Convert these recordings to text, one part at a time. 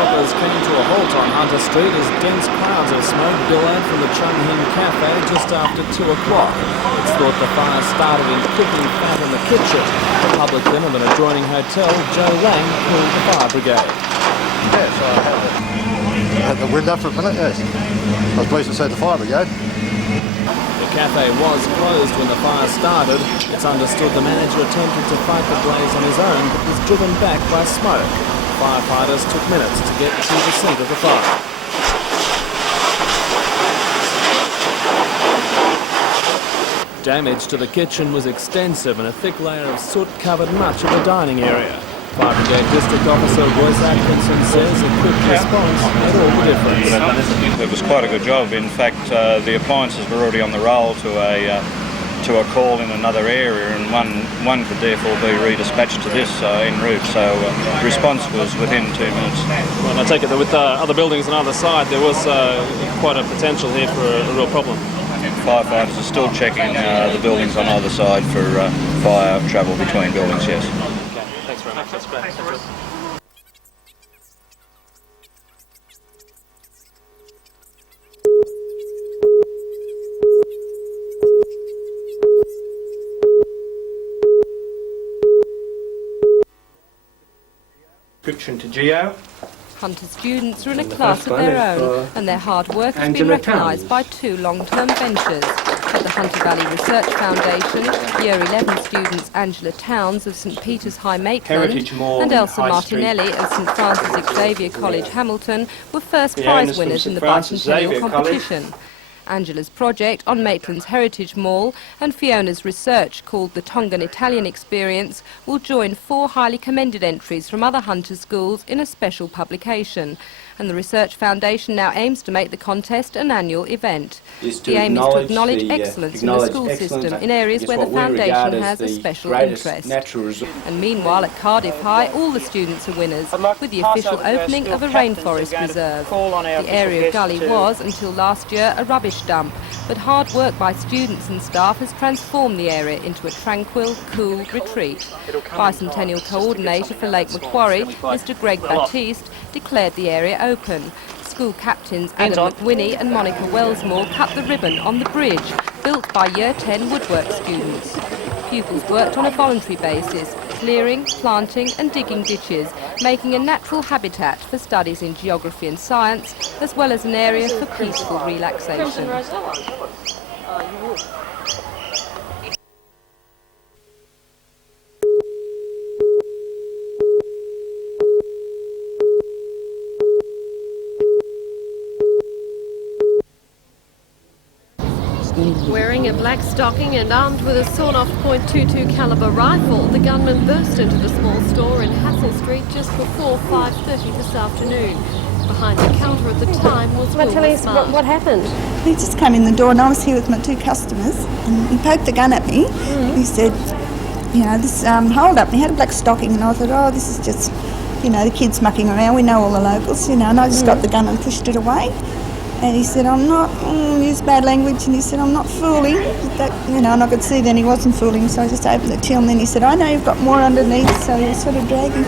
shoppers came to a halt on Hunter Street as dense clouds of smoke billowed from the Chung Hin Cafe just after 2 o'clock. It's thought the fire started in cooking fat in the kitchen. The publican of an adjoining hotel, Joe Lang, called the fire brigade. Yes, I had the window for a minute, yes. I was pleased to see the fire brigade. The cafe was closed when the fire started. It's understood the manager attempted to fight the blaze on his own but was driven back by smoke. Firefighters took minutes to get to the scene of the fire. Damage to the kitchen was extensive and a thick layer of soot covered much of the dining area. Fire Brigade District Officer Royce Atkinson says a quick response made all the difference. It was quite a good job. In fact, the appliances were already on the roll to a call in another area, and one could therefore be redispatched to this en route. So response was within 2 minutes. Well, I take it that with other buildings on either side, there was quite a potential here for a real problem. Firefighters are still checking the buildings on either side for fire travel between buildings, yes. Okay, thanks very much. That's great. Thanks. Subscription to Geo. Hunter students are in a class of their own, and their hard work has been recognised by 2 long-term ventures. At the Hunter Valley Research Foundation, Year 11 students Angela Towns of St Peter's High Maitland and Elsa Martinelli of St Francis Xavier College Hamilton were first prize winners in the bicentennial competition. Angela's project on Maitland's Heritage Mall and Fiona's research, called the Tongan Italian Experience, will join 4 highly commended entries from other Hunter schools in a special publication. And the Research Foundation now aims to make the contest an annual event. The aim is to acknowledge excellence in the school system in areas where the Foundation has a special interest. And meanwhile at Cardiff High, all the students are winners, with the official opening of a rainforest reserve. The area of Gully was, until last year, a rubbish dump, but hard work by students and staff has transformed the area into a tranquil, cool retreat. Bicentennial Coordinator for Lake Macquarie, Mr Greg Baptiste, declared the area open. School captains Adam McWhinney and Monica Wellsmore cut the ribbon on the bridge, built by Year 10 woodwork students. Pupils worked on a voluntary basis, clearing, planting and digging ditches, making a natural habitat for studies in geography and science, as well as an area for peaceful relaxation. Wearing a black stocking and armed with a sawn-off .22 caliber rifle, the gunman burst into the small store in Hassel Street just before 5:30 this afternoon. Behind the counter at the time was Will Smart. What happened? He just came in the door and I was here with my 2 customers and he poked the gun at me. He said, you know, this hold up, and he had a black stocking, and I thought, oh, this is just, you know, the kids mucking around, we know all the locals, you know, and I just got the gun and pushed it away. And he said, I'm not, use bad language, and he said, I'm not fooling. That, you know, and I could see then he wasn't fooling, so I just opened the till, and then he said, I know you've got more underneath, so he was sort of dragging.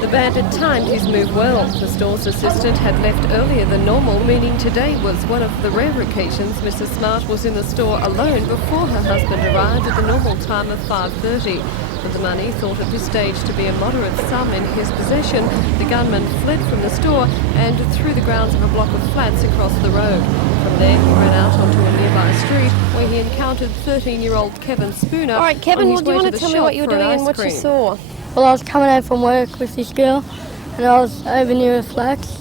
The bandit timed his move well. The store's assistant had left earlier than normal, meaning today was one of the rare occasions Mrs. Smart was in the store alone before her husband arrived at the normal time of 5:30. With the money, thought at this stage to be a moderate sum in his possession, the gunman fled from the store and through the grounds of a block of flats across the road. From there, he ran out onto a nearby street where he encountered 13-year-old Kevin Spooner. All right, Kevin, do you want to tell me what you were doing and what you saw? Well, I was coming home from work with this girl, and I was over near the flats,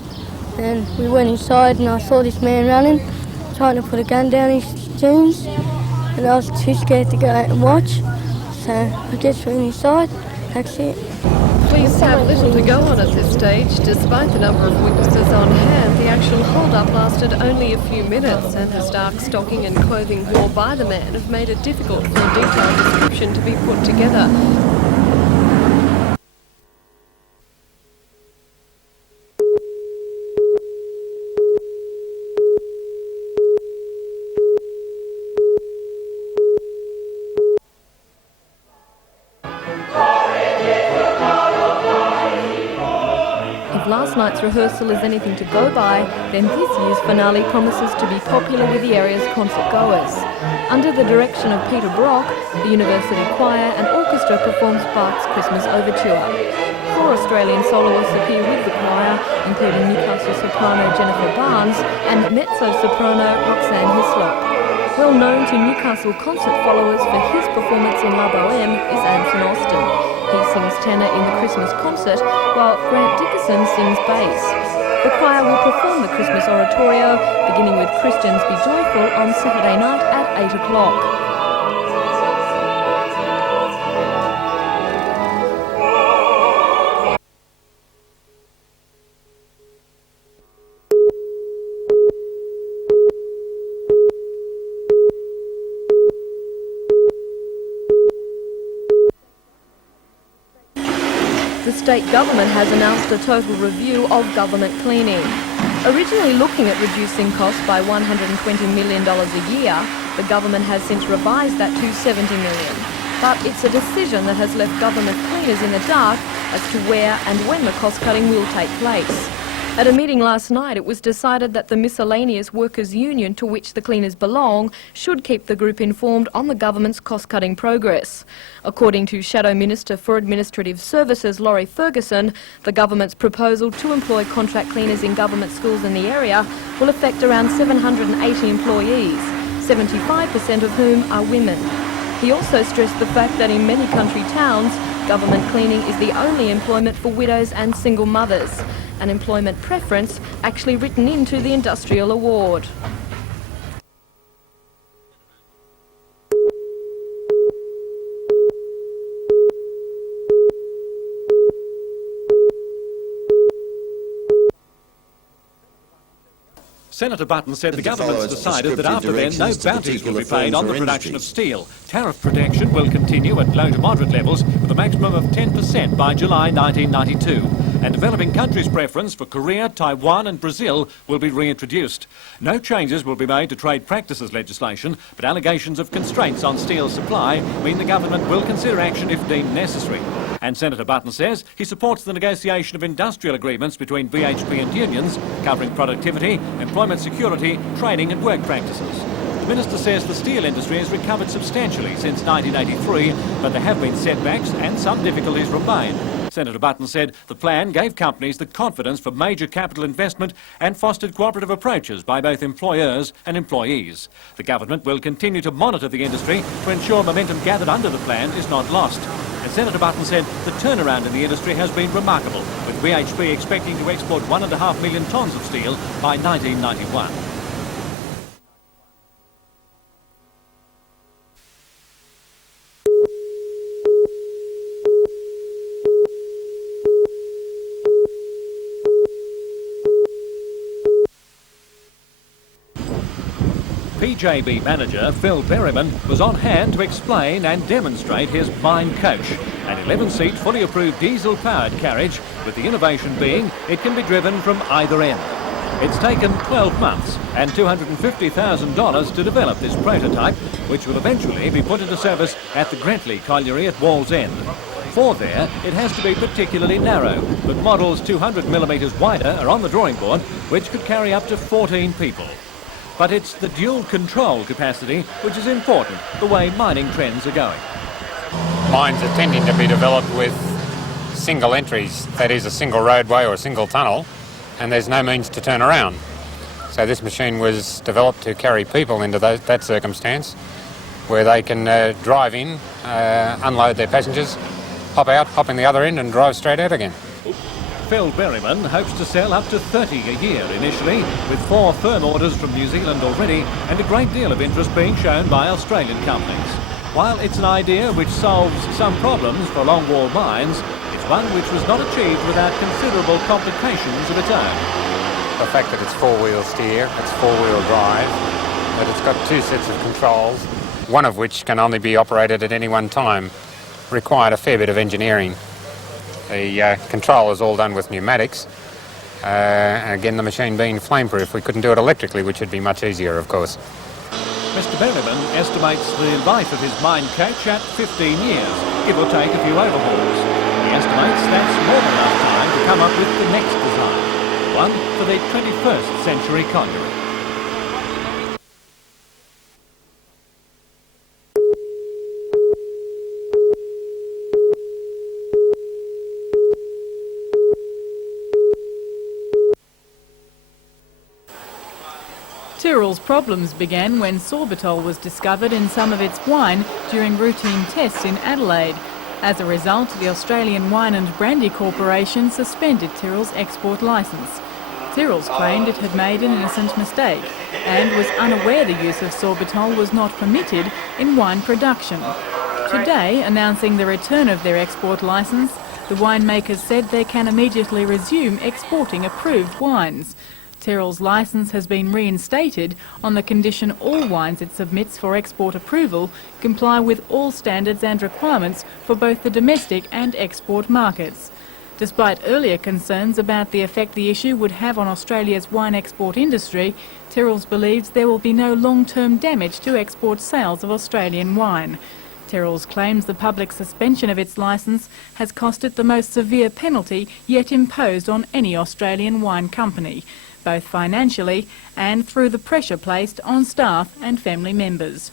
and we went inside, and I saw this man running, trying to put a gun down his jeans, and I was too scared to go out and watch. So I just went inside, that's it. Police have little to go on at this stage. Despite the number of witnesses on hand, the actual hold-up lasted only a few minutes, and the stark stocking and clothing worn by the man have made it difficult for a detailed description to be put together. last night's rehearsal is anything to go by, then this year's finale promises to be popular with the area's concert goers. Under the direction of Peter Brock, the University Choir and Orchestra performs Bach's Christmas Overture. 4 Australian soloists appear with the choir, including Newcastle soprano Jennifer Barnes and mezzo-soprano Roxanne Hislop. Well known to Newcastle concert followers for his performance in La Boheme is Anson Austin. He sings tenor in the Christmas concert, while Grant Dickerson sings bass. The choir will perform the Christmas oratorio, beginning with Christians Be Joyful on Saturday night at 8 o'clock. The state government has announced a total review of government cleaning. Originally looking at reducing costs by $120 million a year, the government has since revised that to $70 million. But it's a decision that has left government cleaners in the dark as to where and when the cost-cutting will take place. At a meeting last night, it was decided that the Miscellaneous Workers Union, to which the cleaners belong, should keep the group informed on the government's cost-cutting progress. According to Shadow Minister for Administrative Services, Laurie Ferguson, the government's proposal to employ contract cleaners in government schools in the area will affect around 780 employees, 75% of whom are women. He also stressed the fact that in many country towns, government cleaning is the only employment for widows and single mothers, an employment preference actually written into the Industrial Award. Senator Button said the government's decided that after then no bounties will be paid on the production of steel. Tariff protection will continue at low to moderate levels with a maximum of 10% by July 1992. And developing countries' preference for Korea, Taiwan and Brazil will be reintroduced. No changes will be made to trade practices legislation, but allegations of constraints on steel supply mean the government will consider action if deemed necessary. And Senator Button says he supports the negotiation of industrial agreements between BHP and unions covering productivity, employment security, training and work practices. The Minister says the steel industry has recovered substantially since 1983, but there have been setbacks and some difficulties remain. Senator Button said the plan gave companies the confidence for major capital investment and fostered cooperative approaches by both employers and employees. The government will continue to monitor the industry to ensure momentum gathered under the plan is not lost. And Senator Button said the turnaround in the industry has been remarkable, with BHP expecting to export 1.5 million tonnes of steel by 1991. PJB manager Phil Berryman was on hand to explain and demonstrate his Mine Coach, an 11-seat fully approved diesel-powered carriage, with the innovation being it can be driven from either end. It's taken 12 months and $250,000 to develop this prototype, which will eventually be put into service at the Grentley Colliery at Wall's End. For there, it has to be particularly narrow, but models 200mm wider are on the drawing board, which could carry up to 14 people. But it's the dual control capacity which is important, the way mining trends are going. Mines are tending to be developed with single entries, that is a single roadway or a single tunnel, and there's no means to turn around. So this machine was developed to carry people into that circumstance, where they can drive in, unload their passengers, hop out, hop in the other end and drive straight out again. Phil Berryman hopes to sell up to 30 a year initially, with 4 firm orders from New Zealand already and a great deal of interest being shown by Australian companies. While it's an idea which solves some problems for longwall mines, it's one which was not achieved without considerable complications of its own. The fact that it's 4-wheel steer, it's 4-wheel drive, that it's got 2 sets of controls, one of which can only be operated at any one time, required a fair bit of engineering. The control is all done with pneumatics. Again, the machine being flameproof, we couldn't do it electrically, which would be much easier, of course. Mr. Berryman estimates the life of his mine coach at 15 years, give or take a few overhauls. He estimates that's more than enough time to come up with the next design. one for the 21st century conduit. Tyrrell's problems began when sorbitol was discovered in some of its wine during routine tests in Adelaide. As a result, the Australian Wine and Brandy Corporation suspended Tyrrell's export licence. Tyrrell's claimed it had made an innocent mistake and was unaware the use of sorbitol was not permitted in wine production. Today, announcing the return of their export licence, the winemakers said they can immediately resume exporting approved wines. Tyrrell's licence has been reinstated on the condition all wines it submits for export approval comply with all standards and requirements for both the domestic and export markets. Despite earlier concerns about the effect the issue would have on Australia's wine export industry, Tyrrell's believes there will be no long-term damage to export sales of Australian wine. Tyrrell's claims the public suspension of its licence has cost it the most severe penalty yet imposed on any Australian wine company, both financially and through the pressure placed on staff and family members.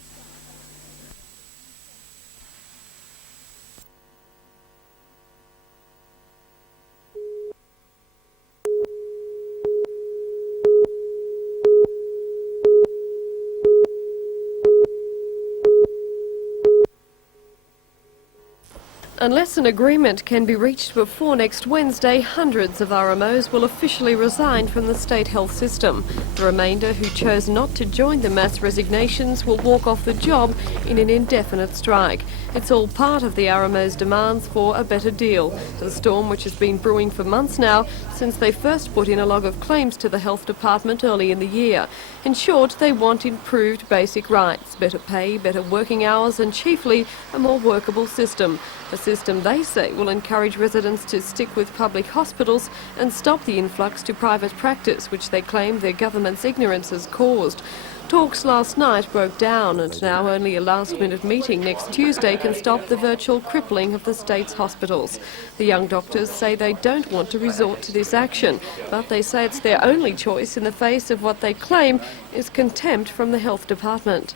Unless an agreement can be reached before next Wednesday, hundreds of RMOs will officially resign from the state health system. The remainder who chose not to join the mass resignations will walk off the job in an indefinite strike. It's all part of the RMO's demands for a better deal. The storm, which has been brewing for months now, since they first put in a log of claims to the health department early in the year. In short, they want improved basic rights, better pay, better working hours and chiefly a more workable system. A system they say will encourage residents to stick with public hospitals and stop the influx to private practice, which they claim their government's ignorance has caused. Talks last night broke down and now only a last-minute meeting next Tuesday can stop the virtual crippling of the state's hospitals. The young doctors say they don't want to resort to this action, but they say it's their only choice in the face of what they claim is contempt from the health department.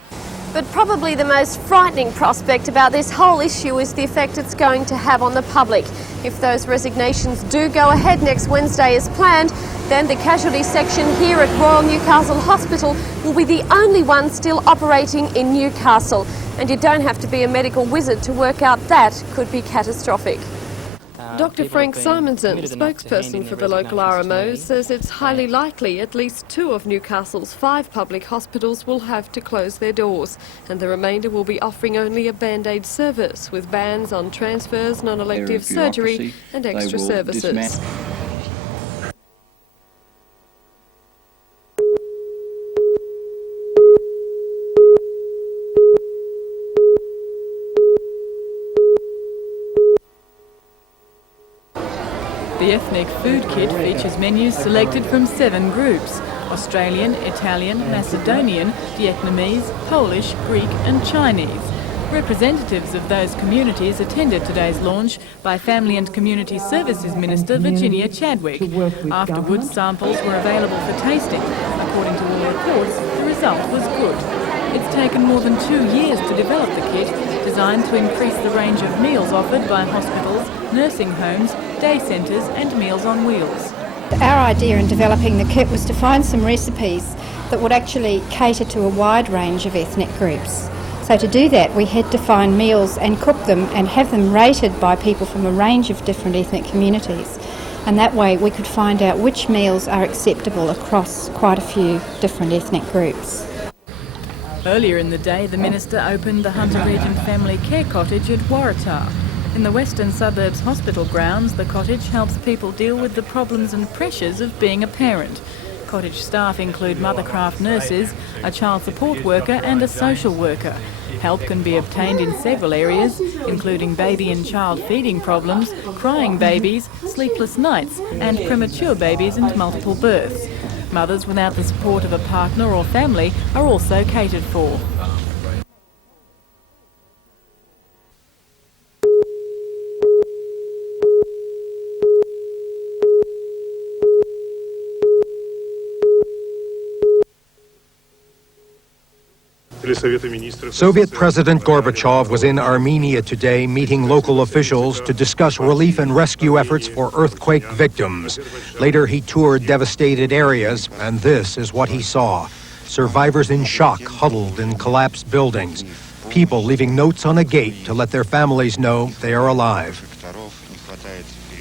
But probably the most frightening prospect about this whole issue is the effect it's going to have on the public. If those resignations do go ahead next Wednesday as planned, then the casualty section here at Royal Newcastle Hospital will be the only one still operating in Newcastle. And you don't have to be a medical wizard to work out that could be catastrophic. Dr Frank Simonson, spokesperson for the local RMO, says it's highly likely at least 2 of Newcastle's 5 public hospitals will have to close their doors, and the remainder will be offering only a band-aid service with bans on transfers, non-elective surgery and extra services. The ethnic food kit features menus selected from 7 groups: Australian, Italian, Macedonian, Vietnamese, Polish, Greek and Chinese. Representatives of those communities attended today's launch by Family and Community Services Minister Virginia Chadwick. Afterwards, samples were available for tasting. According to all reports, the result was good. It's taken more than 2 years to develop the kit, designed to increase the range of meals offered by hospitals, nursing homes, day centres and Meals on Wheels. Our idea in developing the kit was to find some recipes that would actually cater to a wide range of ethnic groups. So to do that, we had to find meals and cook them and have them rated by people from a range of different ethnic communities. And that way we could find out which meals are acceptable across quite a few different ethnic groups. Earlier in the day, the Minister opened the Hunter Regent Family Care Cottage at Waratah. In the Western Suburbs Hospital grounds, the cottage helps people deal with the problems and pressures of being a parent. Cottage staff include mothercraft nurses, a child support worker and a social worker. Help can be obtained in several areas, including baby and child feeding problems, crying babies, sleepless nights and premature babies and multiple births. Mothers without the support of a partner or family are also catered for. Soviet President Gorbachev was in Armenia today meeting local officials to discuss relief and rescue efforts for earthquake victims. Later, he toured devastated areas, and this is what he saw. Survivors in shock huddled in collapsed buildings. People leaving notes on a gate to let their families know they are alive.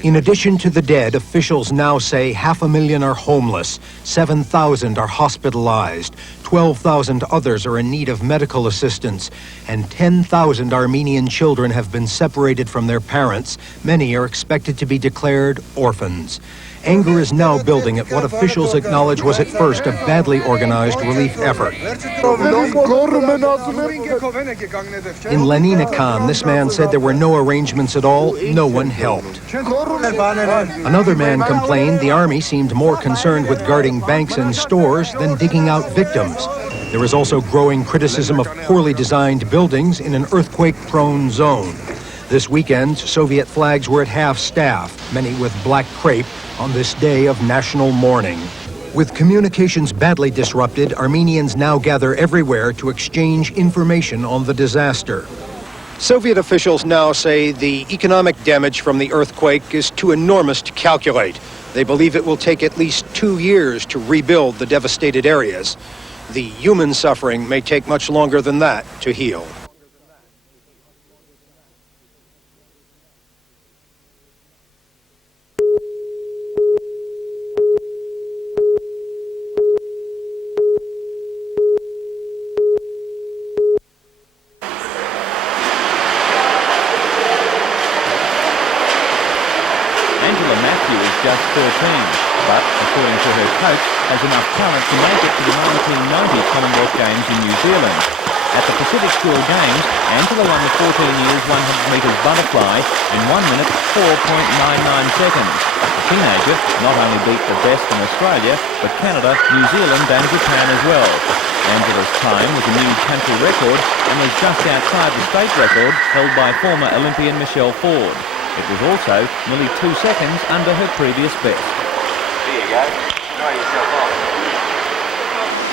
In addition to the dead, officials now say 500,000 are homeless, 7,000 are hospitalized, 12,000 others are in need of medical assistance, and 10,000 Armenian children have been separated from their parents. Many are expected to be declared orphans. Anger is now building at what officials acknowledge was at first a badly organized relief effort. In Lenina Khan, this man said there were no arrangements at all, no one helped. Another man complained the army seemed more concerned with guarding banks and stores than digging out victims. There is also growing criticism of poorly designed buildings in an earthquake-prone zone. This weekend, Soviet flags were at half-staff, many with black crepe, on this day of national mourning. With communications badly disrupted, Armenians now gather everywhere to exchange information on the disaster. Soviet officials now say the economic damage from the earthquake is too enormous to calculate. They believe it will take at least 2 years to rebuild the devastated areas. The human suffering may take much longer than that to heal. Just 14, but according to her coach, has enough talent to make it to the 1990 Commonwealth Games in New Zealand. At the Pacific School Games, Angela won the 14 years 100 metres butterfly in 1 minute 4.99 seconds. The teenager not only beat the best in Australia, but Canada, New Zealand and Japan as well. Angela's time was a new country record and was just outside the state record held by former Olympian Michelle Ford. It was also nearly 2 seconds under her previous best. There you go. Try yourself off.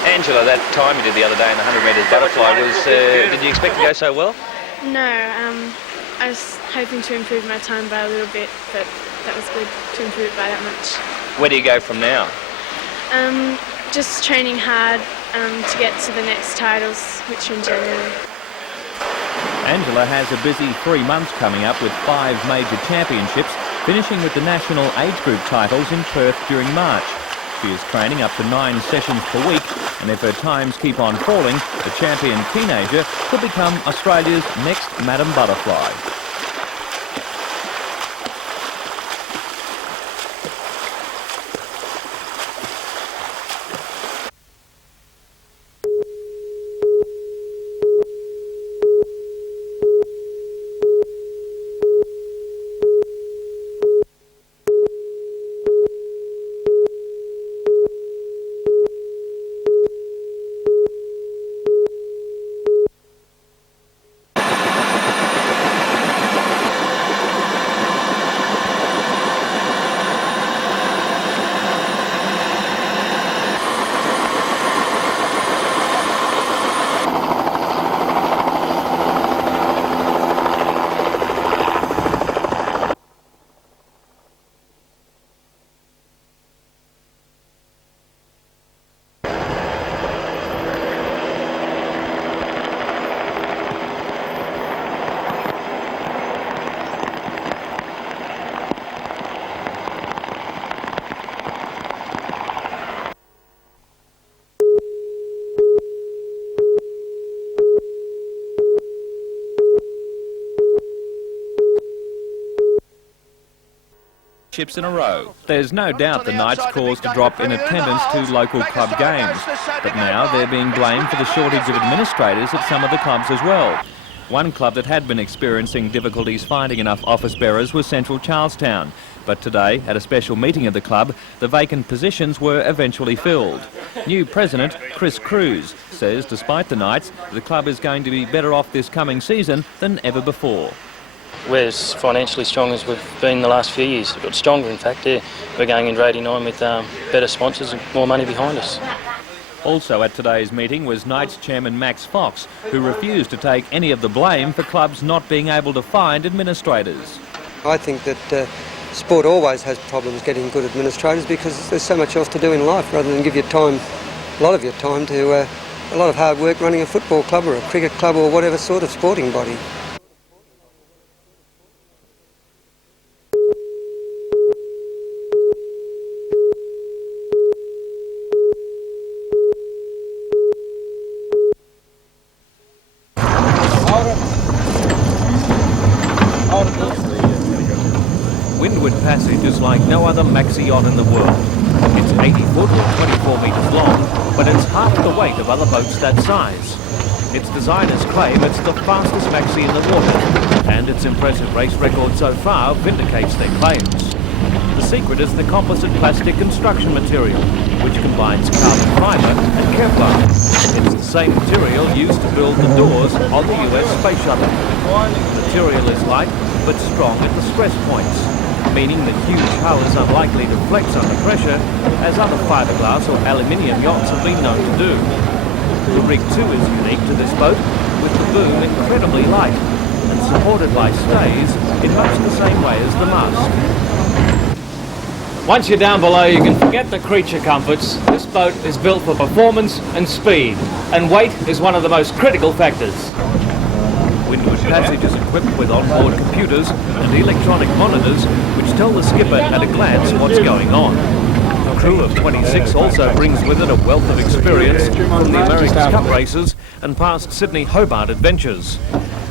Angela, that time you did the other day in the 100 metres butterfly was, did you expect to go so well? No, I was hoping to improve my time by a little bit, but that was good to improve it by that much. Where do you go from now? Just training hard to get to the next titles, which are in January. Angela has a busy 3 months coming up with 5 major championships, finishing with the national age group titles in Perth during March. She is training up to 9 sessions per week, and if her times keep on falling, the champion teenager could become Australia's next Madam Butterfly. In a row. There's no doubt the Knights caused a drop in attendance to local club games, but now they're being blamed for the shortage of administrators at some of the clubs as well. One club that had been experiencing difficulties finding enough office bearers was Central Charlestown, but today, at a special meeting of the club, the vacant positions were eventually filled. New president Chris Cruz says despite the Knights, the club is going to be better off this coming season than ever before. We're as financially strong as we've been the last few years. We've got stronger, in fact. Yeah. We're going into 89 with better sponsors and more money behind us. Also at today's meeting was Knights chairman Max Fox, who refused to take any of the blame for clubs not being able to find administrators. I think that sport always has problems getting good administrators because there's so much else to do in life rather than give your time, a lot of your time to a lot of hard work running a football club or a cricket club or whatever sort of sporting body. Windward Passage is like no other maxi yacht in the world. It's 80 foot or 24 metres long, but it's half the weight of other boats that size. Its designers claim it's the fastest maxi in the water, and its impressive race record so far vindicates their claims. The secret is the composite plastic construction material, which combines carbon fibre and Kevlar. It's the same material used to build the doors on the US space shuttle. The material is light, but strong at the stress points, meaning the huge hull is unlikely to flex under pressure, as other fiberglass or aluminium yachts have been known to do. The rig too is unique to this boat, with the boom incredibly light, and supported by stays in much the same way as the mast. Once you're down below, you can forget the creature comforts. This boat is built for performance and speed, and weight is one of the most critical factors. Windward Passage is equipped with onboard computers and electronic monitors which tell the skipper at a glance what's going on. A crew of 26 also brings with it a wealth of experience from the America's Cup races and past Sydney-Hobart adventures.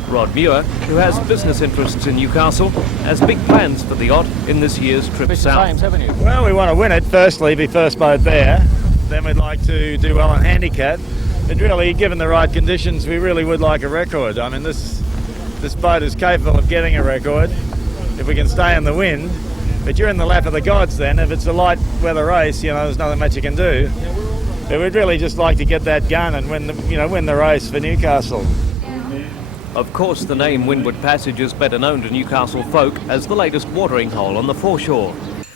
Rod Muir, who has business interests in Newcastle, has big plans for the yacht in this year's trip south. Well, we want to win it, firstly, be first boat there. Then we'd like to do well on handicap. But really, given the right conditions, we really would like a record. I mean, this boat is capable of getting a record if we can stay in the wind. But you're in the lap of the gods then. If it's a light weather race, there's nothing much you can do. But we'd really just like to get that gun and win the race for Newcastle. Of course, the name Windward Passage is better known to Newcastle folk as the latest watering hole on the foreshore.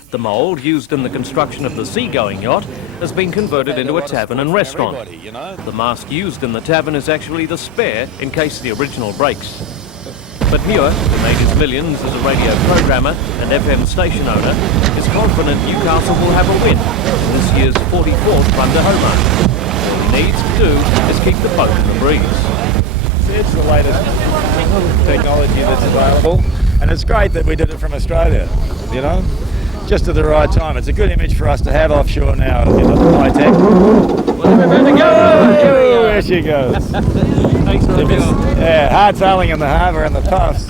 The mould used in the construction of the seagoing yacht has been converted into a tavern and restaurant. The mast used in the tavern is actually the spare in case the original breaks. But Muir, who made his millions as a radio programmer and FM station owner, is confident Newcastle will have a win in this year's 44th Thunder Hobart. All he needs to do is keep the boat in the breeze. It's the latest technology that's available, and it's great that we did it from Australia, just at the right time. It's a good image for us to have offshore now, high tech. Well, we're ready to go! There she goes. Thanks for the hard sailing in the harbour and the puffs.